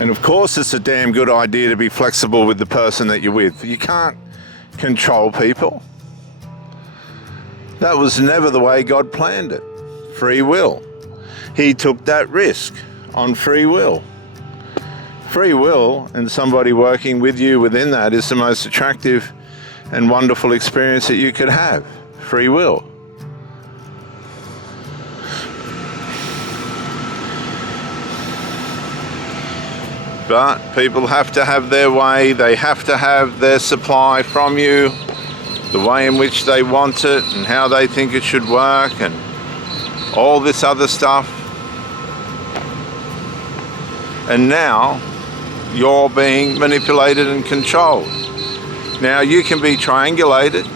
And of course it's a damn good idea to be flexible with the person that you're with. You can't control people. That was never the way God planned it. Free will. He took that risk on free will. Free will and somebody working with you within that is the most attractive and wonderful experience that you could have. Free will. But people have to have their way, they have to have their supply from you, the way in which they want it and how they think it should work and all this other stuff. And now you're being manipulated and controlled. Now you can be triangulated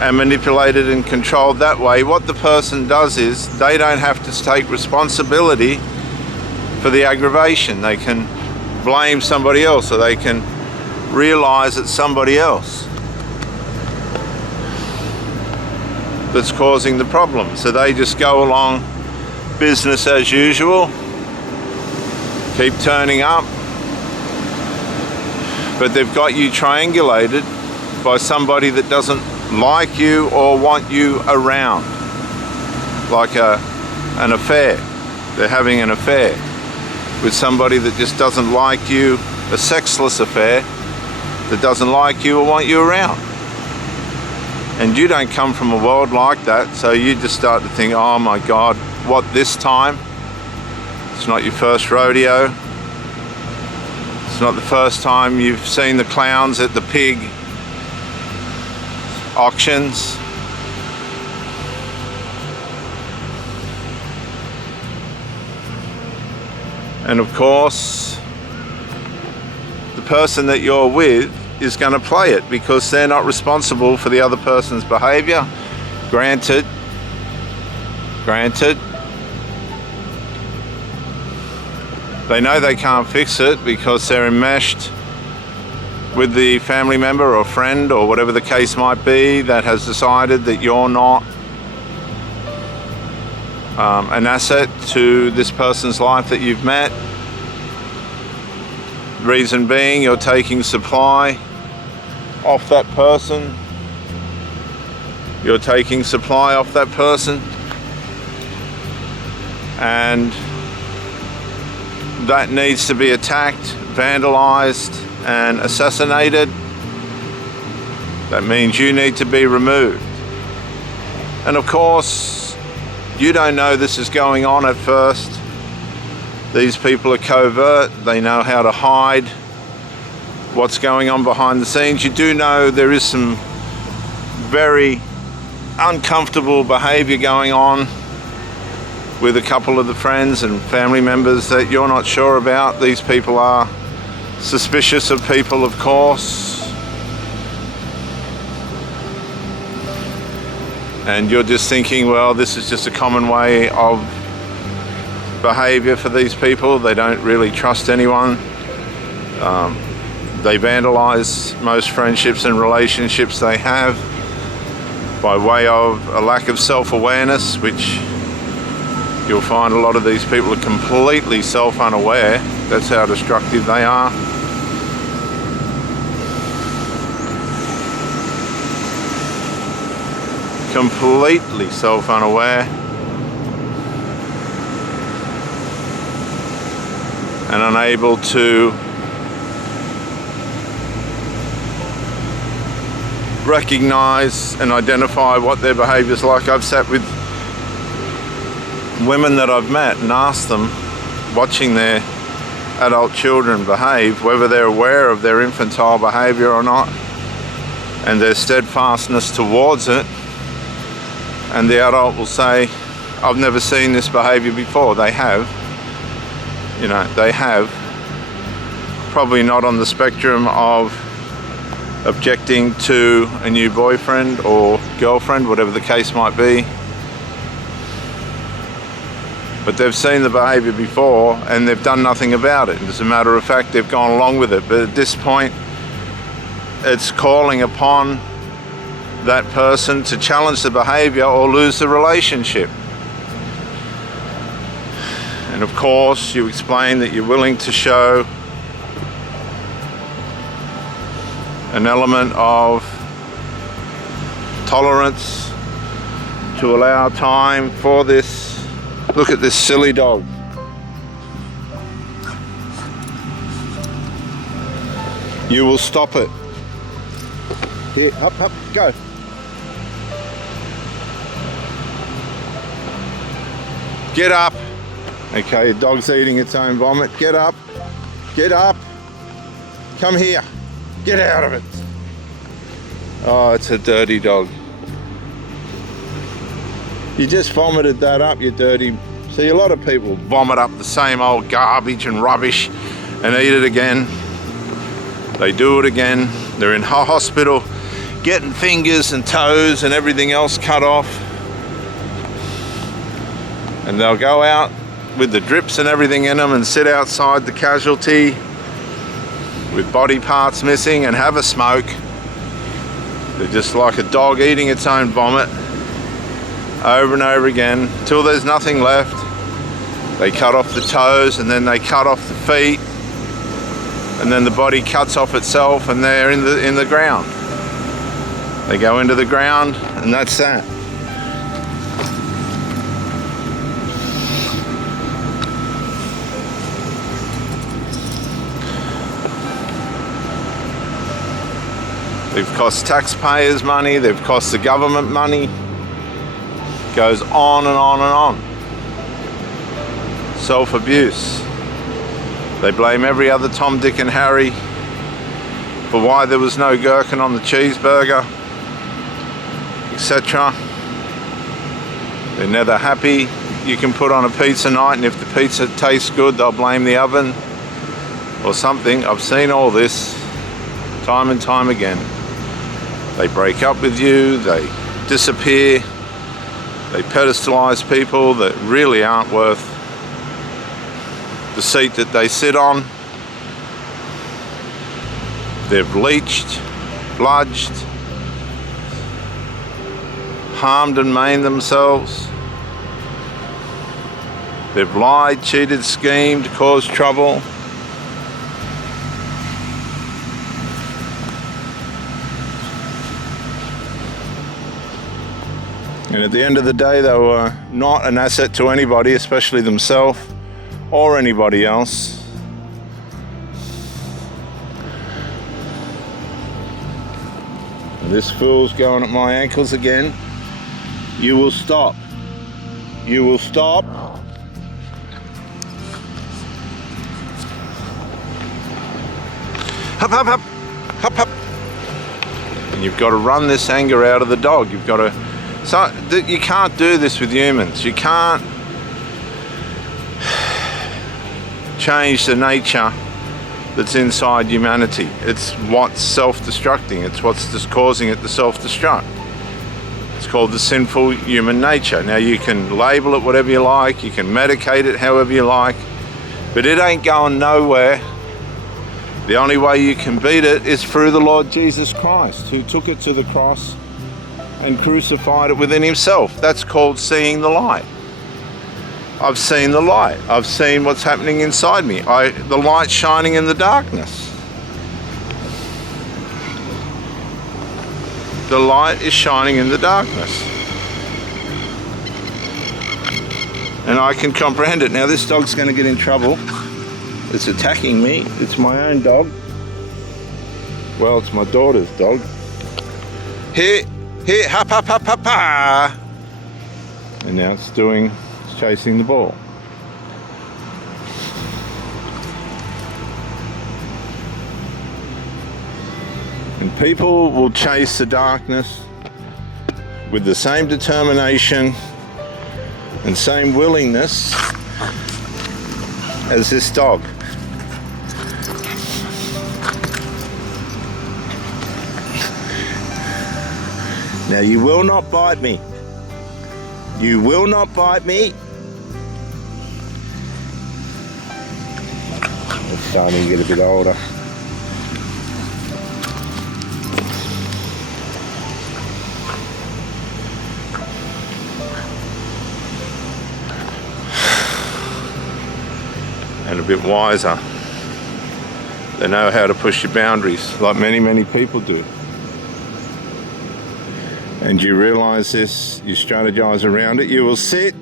and manipulated and controlled that way. What the person does is they don't have to take responsibility for the aggravation. They can blame somebody else, or they can realize it's somebody else that's causing the problem. So they just go along business as usual, keep turning up, but they've got you triangulated by somebody that doesn't like you or want you around, like an affair. They're having an affair with somebody that just doesn't like you, a sexless affair that doesn't like you or want you around. And you don't come from a world like that, so you just start to think, oh my God, what, this time? It's not your first rodeo. It's not the first time you've seen the clowns at the pig auctions. And of course, the person that you're with is going to play it because they're not responsible for the other person's behavior. Granted. They know they can't fix it because they're enmeshed with the family member or friend or whatever the case might be that has decided that you're not an asset to this person's life that you've met. Reason being, you're taking supply off that person. You're taking supply off that person. And that needs to be attacked, vandalized, and assassinated. That means you need to be removed. And of course, you don't know this is going on at first. These people are covert. They know how to hide what's going on behind the scenes. You do know there is some very uncomfortable behavior going on with a couple of the friends and family members that you're not sure about. These people are suspicious of people, of course. And you're just thinking, well, this is just a common way of behavior for these people. They don't really trust anyone. They vandalize most friendships and relationships they have by way of a lack of self-awareness, which you'll find a lot of these people are completely self-unaware. That's how destructive they are. Completely self-unaware and unable to recognize and identify what their behavior is like. I've sat with women that I've met and asked them, watching their adult children behave, whether they're aware of their infantile behavior or not, and their steadfastness towards it. And the adult will say, I've never seen this behavior before. They have. You know, they have. Probably not on the spectrum of objecting to a new boyfriend or girlfriend, whatever the case might be. But they've seen the behavior before and they've done nothing about it. As a matter of fact, they've gone along with it. But at this point, it's calling upon that person to challenge the behavior or lose the relationship. And And of course, you explain that you're willing to show an element of tolerance to allow time for this. Look at this silly dog. You will stop it. Here, up, go. Get up. Okay, your dog's eating its own vomit. Get up. Get up. Come here. Get out of it. Oh, it's a dirty dog. You just vomited that up, you dirty. See, a lot of people vomit up the same old garbage and rubbish and eat it again. They do it again. They're in hospital getting fingers and toes and everything else cut off. And they'll go out with the drips and everything in them and sit outside the casualty with body parts missing and have a smoke. They're just like a dog eating its own vomit over and over again till there's nothing left. They cut off the toes and then they cut off the feet, and then the body cuts off itself and they're in the ground. They go into the ground and that's that. They've cost taxpayers money, they've cost the government money. It goes on and on and on. Self-abuse. They blame every other Tom, Dick and Harry for why there was no gherkin on the cheeseburger, etc. They're never happy. You can put on a pizza night and if the pizza tastes good, they'll blame the oven or something. I've seen all this time and time again. They break up with you, they disappear, they pedestalize people that really aren't worth the seat that they sit on. They've leeched, bludged, harmed and maimed themselves. They've lied, cheated, schemed, caused trouble. And at the end of the day, they were not an asset to anybody, especially themselves or anybody else. And this fool's going at my ankles again. You will stop. You will stop. Hup, hup, hup. Hup, hup. And you've got to run this anger out of the dog. You've got to... So you can't do this with humans. You can't change the nature that's inside humanity. It's what's self-destructing. It's what's just causing it to self-destruct. It's called the sinful human nature. Now you can label it whatever you like. You can medicate it however you like. But it ain't going nowhere. The only way you can beat it is through the Lord Jesus Christ, who took it to the cross and crucified it within himself. That's called seeing the light. I've seen the light. I've seen what's happening inside me. The light shining in the darkness. The light is shining in the darkness. And I can comprehend it. Now this dog's going to get in trouble. It's attacking me. It's my own dog. Well, it's my daughter's dog. Here, hop, hop, hop, hop, hop. And now it's chasing the ball. And people will chase the darkness with the same determination and same willingness as this dog. Now you will not bite me. You will not bite me. It's starting to get a bit older. and a bit wiser. They know how to push your boundaries, like many people do. And you realize this, you strategize around it, you will sit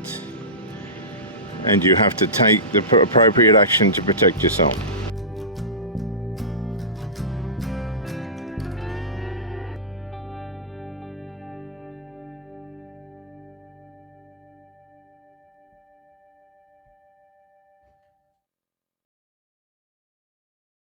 and you have to take the appropriate action to protect yourself.